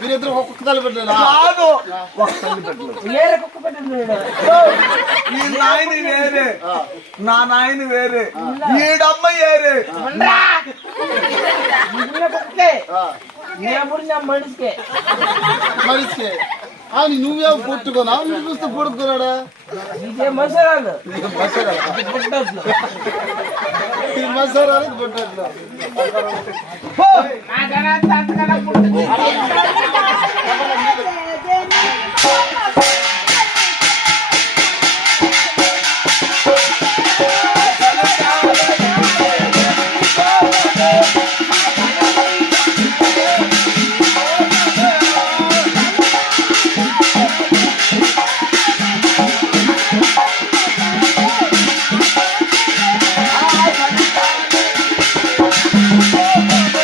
మీరిద్దరు ఒక్కొక్క తల్లి పెట్టలేదు కాదు ఒక తల్లి పెట్టలేదు వేరే కుక్క పెట్టింది ఈ నాయని వేరే నా నాయని వేరే ఈడమ్మ వేరే కుక్కే మనిషికే మనిషికి అని నువ్వే పుట్టుకోనా నువ్వు చూస్తే పుడుకున్నాడా ఇదే మసాలాలు ఈ మసాలా పుట్టట్లు